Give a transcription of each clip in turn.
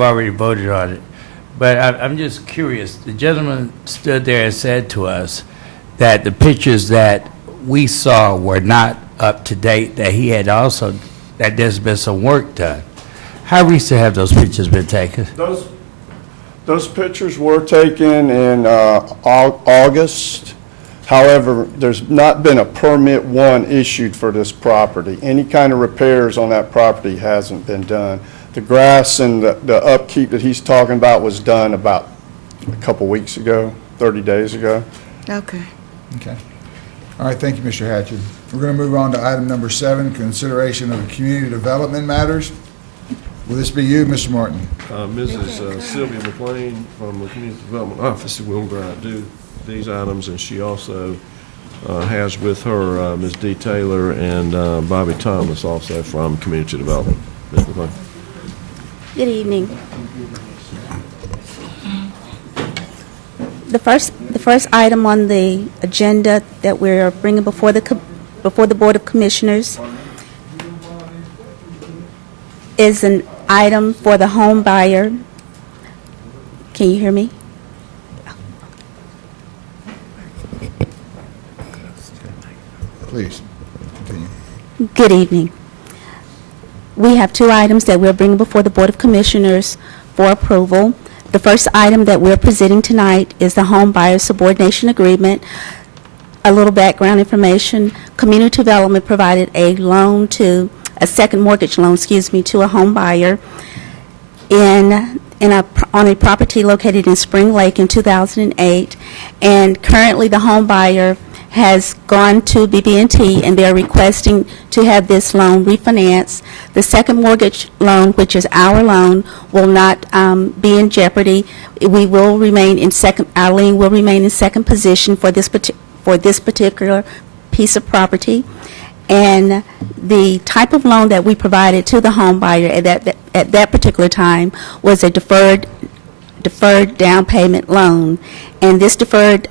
already voted on it. But I'm just curious. The gentleman stood there and said to us that the pictures that we saw were not up to date, that he had also, that there's been some work done. How recent have those pictures been taken? Those pictures were taken in August. However, there's not been a permit one issued for this property. Any kind of repairs on that property hasn't been done. The grass and the upkeep that he's talking about was done about a couple weeks ago, 30 days ago. Okay. Okay. All right, thank you, Mr. Hatcher. We're going to move on to item number 7, consideration of community development matters. Will this be you, Mr. Martin? Mrs. Sylvia McLean from the Community Development Office in Wilbur do these items, and she also has with her Ms. D. Taylor and Bobby Thomas, also from Community Development. Ms. McLean. Good evening. The first item on the agenda that we're bringing before the Board of Commissioners is an item for the home buyer. Can you hear me? Please, continue. Good evening. We have 2 items that we're bringing before the Board of Commissioners for approval. The first item that we're presenting tonight is the home buyer subordination agreement. A little background information. Community Development provided a loan to, a second mortgage loan, to a home buyer on a property located in Spring Lake in 2008. And currently the home buyer has gone to BB&T and they're requesting to have this loan refinanced. The second mortgage loan, which is our loan, will not be in jeopardy. We will remain in our lien will remain in second position for this particular piece of property. And the type of loan that we provided to the home buyer at that particular time was a deferred down payment loan. And this deferred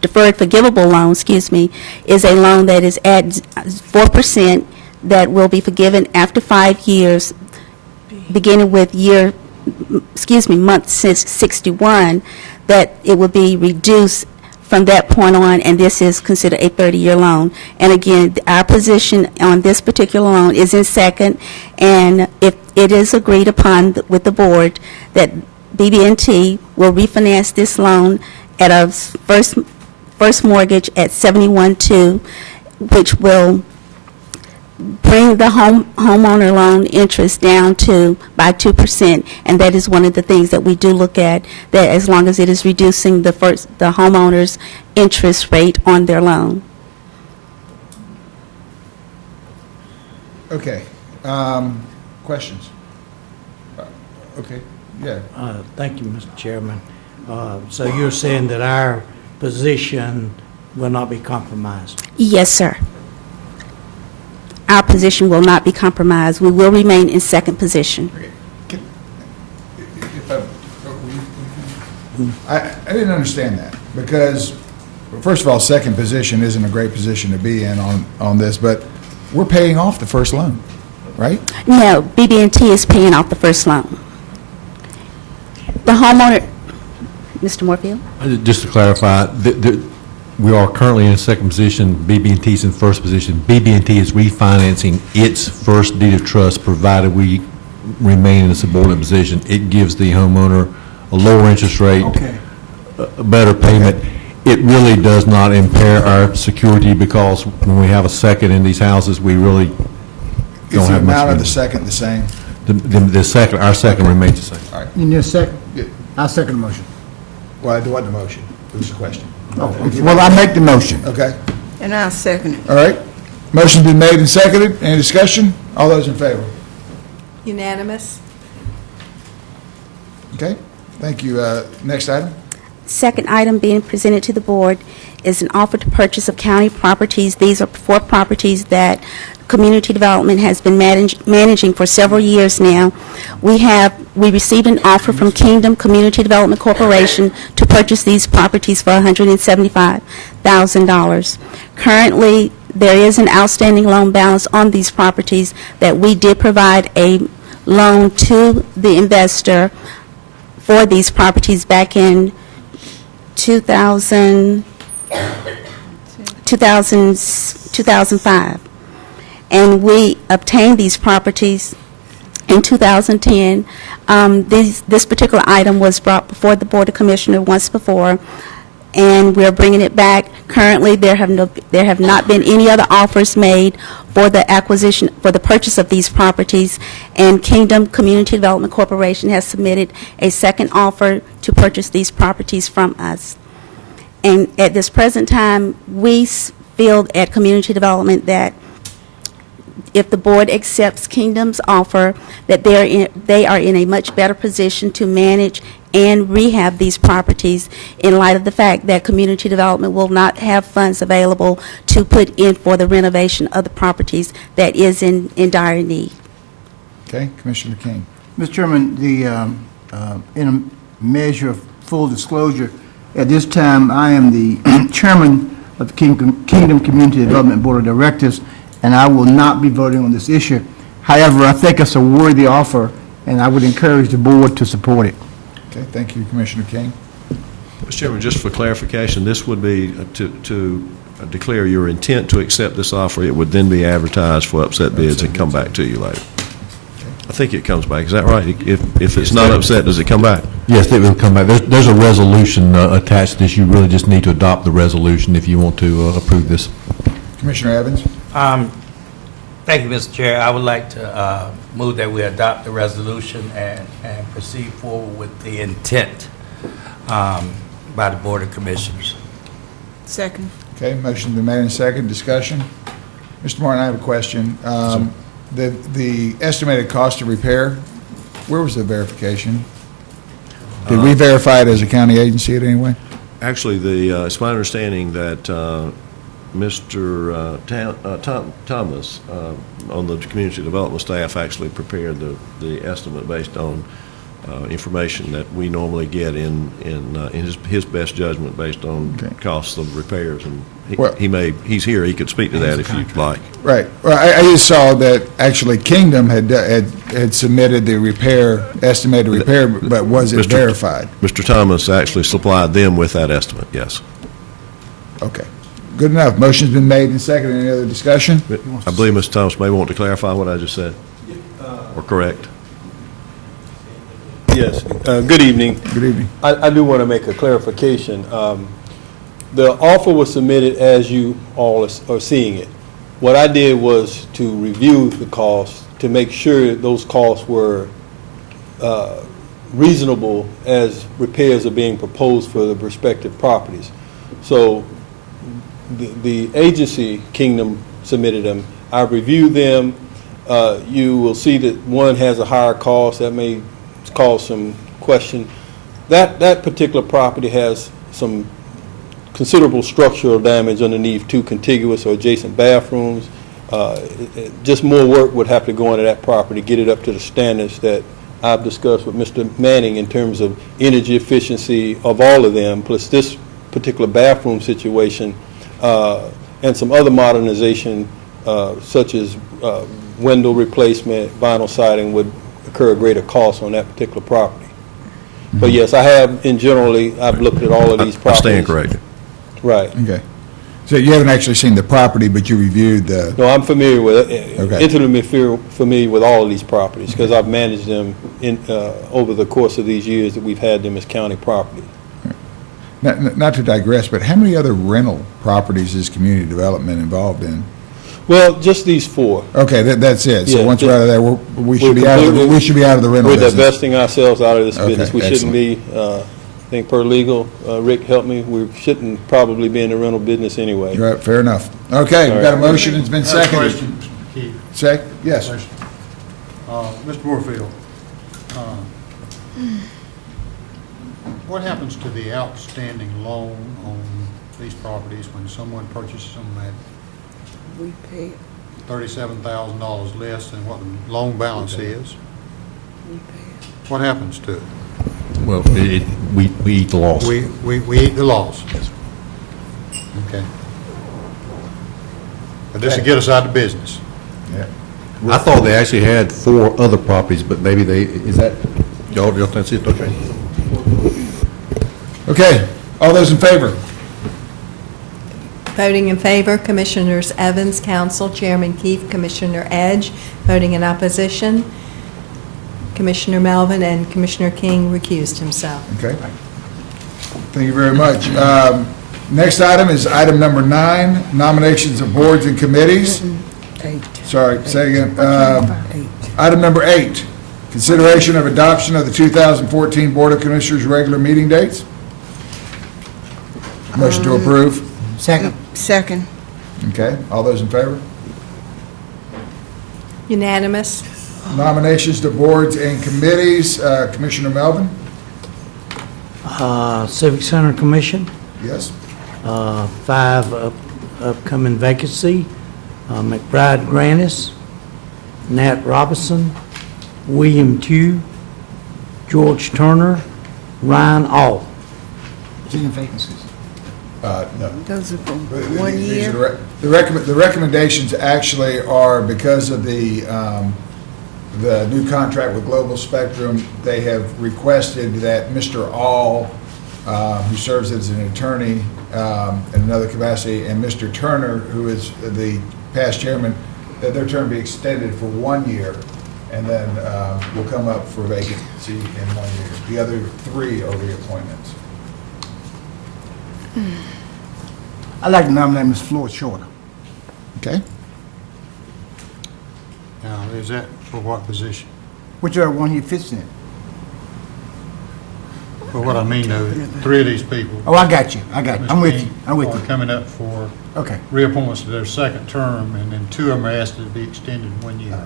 forgivable loan, is a loan that is at 4% that will be forgiven after 5 years, beginning with month 61, that it will be reduced from that point on, and this is considered a 30-year loan. And again, our position on this particular loan is in second, and if it is agreed upon with the board that BB&T will refinance this loan at a first mortgage at 71.2, which will bring the homeowner loan interest down by 2%, and that is one of the things that we do look at, that as long as it is reducing the homeowner's interest rate on their loan. Okay. Questions? Okay. Yeah. Thank you, Mr. Chairman. So you're saying that our position will not be compromised? Yes, sir. Our position will not be compromised. We will remain in second position. Okay. I didn't understand that, because, first of all, second position isn't a great position to be in on this, but we're paying off the first loan, right? No, BB&T is paying off the first loan. The homeowner, Mr. Moorfield? Just to clarify, we are currently in second position, BB&T is in first position. BB&T is refinancing its first deed of trust, provided we remain in a subordinate position. It gives the homeowner a lower interest rate, a better payment. It really does not impair our security, because when we have a second in these houses, we really don't have much. Is the amount of the second the same? Our second remains the same. All right. In your second? I'll second the motion. Well, it wasn't a motion. It was a question. Well, I make the motion. Okay. And I'll second it. All right. Motion's been made and seconded. Any discussion? All those in favor? Unanimous. Okay. Thank you. Next item. Second item being presented to the board is an offer to purchase of county properties. These are 4 properties that Community Development has been managing for several years now. We received an offer from Kingdom Community Development Corporation to purchase these properties for $175,000. Currently, there is an outstanding loan balance on these properties that we did provide a loan to the investor for these properties back in 2005. And we obtained these properties in 2010. This particular item was brought before the Board of Commissioners once before, and we're bringing it back. Currently, there have not been any other offers made for the acquisition, for the purchase of these properties, and Kingdom Community Development Corporation has submitted a second offer to purchase these properties from us. And at this present time, we feel at Community Development that if the board accepts Kingdom's offer, that they are in a much better position to manage and rehab these properties in light of the fact that community development will not have funds available to put in for the renovation of the properties that is in dire need. Okay, Commissioner King. Mr. Chairman, in a measure of full disclosure, at this time, I am the chairman of the Kingdom Community Development Board of Directors, and I will not be voting on this issue. However, I think it's a worthy offer, and I would encourage the board to support it. Okay, thank you, Commissioner King. Mr. Chairman, just for clarification, this would be to declare your intent to accept this offer. It would then be advertised for upset bids and come back to you later. I think it comes back. Is that right? If it's not upset, does it come back? Yes, it will come back. There's a resolution attached to this. You really just need to adopt the resolution if you want to approve this. Commissioner Evans? Thank you, Mr. Chair. I would like to move that we adopt the resolution and proceed forward with the intent by the Board of Commissioners. Second. Okay, motion's been made and second. Discussion? Mr. Martin, I have a question. The estimated cost of repair, where was the verification? Did we verify it as a county agency in any way? Actually, it's my understanding that Mr. Thomas on the community development staff actually prepared the estimate based on information that we normally get in his best judgment based on costs of repairs, and he's here, he could speak to that if you'd like. Right. Well, I just saw that actually Kingdom had submitted the estimated repair, but was it verified? Mr. Thomas actually supplied them with that estimate, yes. Okay. Good enough. Motion's been made and seconded. Any other discussion? I believe Mr. Thomas may want to clarify what I just said, or correct. Yes, good evening. Good evening. I do want to make a clarification. The offer was submitted as you all are seeing it. What I did was to review the costs to make sure those costs were reasonable as repairs are being proposed for the respective properties. So the agency, Kingdom, submitted them. I reviewed them. You will see that one has a higher cost. That may cause some question. That particular property has some considerable structural damage underneath two contiguous or adjacent bathrooms. Just more work would have to go into that property, get it up to the standards that I've discussed with Mr. Manning in terms of energy efficiency of all of them, plus this particular bathroom situation, and some other modernization such as window replacement, vinyl siding would incur a greater cost on that particular property. But yes, I have, I've looked at all of these properties. I stand corrected. Right. Okay. So you haven't actually seen the property, but you reviewed the... No, I'm familiar with it, Okay. intimately familiar with all of these properties, because I've managed them over the course of these years that we've had them as county property. Not to digress, but how many other rental properties is community development involved in? Well, just these four. Okay, that's it. So Yeah, once we're out of there, we should be out of the rental We're business. divesting ourselves out of this Okay, business. We shouldn't be, I think per legal, Rick, help me, we shouldn't probably be in the rental business anyway. Right, fair enough. Okay, we've got a motion, it's been I have a seconded. question, Mr. Keith. Yes. Mr. Moorfield, what happens to the outstanding loan on these properties when someone purchases them at We pay, $37,000 less than what the loan balance is? we pay. What happens to it? Well, we eat the loss. We eat the loss. Okay. But this will get us out of business. Yeah. I thought they actually had 4 other properties, but maybe is that, y'all that's it, okay? Okay, all those in favor? Voting in favor, Commissioners Evans, Council, Chairman Keefe, Commissioner Edge. Voting in opposition, Commissioner Melvin, and Commissioner King recused himself. Okay. Thank you very much. Next item is item number 9, nominations of boards and committees. 8. Sorry, say again. 8. Item number 8, consideration of adoption of the 2014 Board of Commissioners regular meeting dates. Motion to approve. Second. Second. Okay, all those in favor? Unanimous. Nominations to boards and committees, Commissioner Melvin? Civic Center Commission, Yes? 5 upcoming vacancy, McBride Grannis, Nat Robinson, William Tew, George Turner, Ryan All. Any vacancies? No. Those are for These 1 are year. the recommendations actually are because of the new contract with Global Spectrum. They have requested that Mr. All, who serves as an attorney in another capacity, and Mr. Turner, who is the past chairman, that their term be extended for 1 year, and then will come up for vacancy in 1 year. The other 3 are reappointments. I'd like to nominate Ms. Floyd Shorter. Okay? Now, is that for what position? Whichever one he fits in. But what I mean, though, 3 of these people. Oh, I got you. I'm with you. I'm with Are you. coming up for Okay. reappointments to their second term, and then 2 of them are asked to be extended 1 year.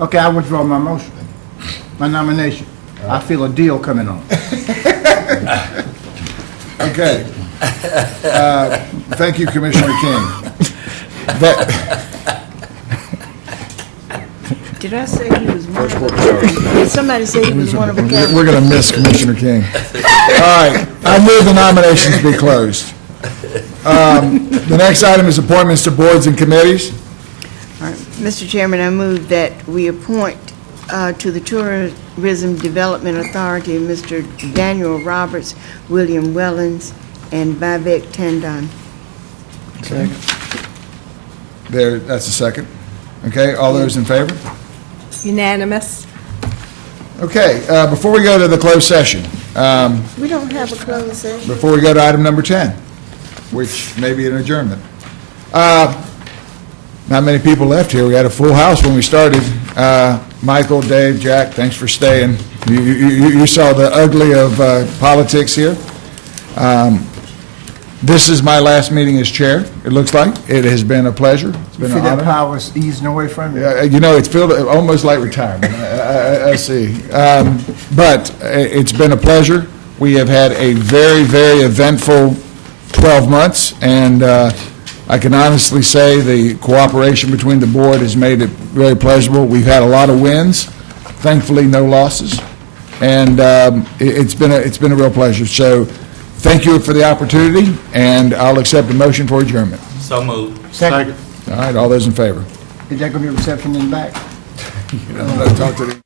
Okay, I withdraw my motion, my nomination. I feel a deal coming on. Okay. Thank you, Commissioner King. Did I say he was one of a kind? Did somebody say he was one of a kind? We're going to miss Commissioner King. All right, I move the nominations be closed. The next item is appointments to boards and committees. All right. Mr. Chairman, I move that we appoint to the Tourism Development Authority Mr. Daniel Roberts, William Wellens, and Vivek Tandon. There, that's a second. Okay, all those in favor? Unanimous. Okay, before we go to the closed session, We don't have a closed session. before we go to item number 10, which may be an adjournment. Not many people left here. We had a full house when we started. Michael, Dave, Jack, thanks for staying. You saw the ugly of politics here. This is my last meeting as chair, it looks like. It has been a pleasure. It's You been feel an that honor. power's easing away from you? You know, it's felt almost like retirement. I see. But it's been a pleasure. We have had a very, very eventful 12 months, and I can honestly say the cooperation between the board has made it very pleasurable. We've had a lot of wins, thankfully no losses, and it's been a real pleasure. So thank you for the opportunity, and I'll accept a motion for adjournment. So moved. Second. All right, all those in favor? Is that going to be a reception in the back? Talk to the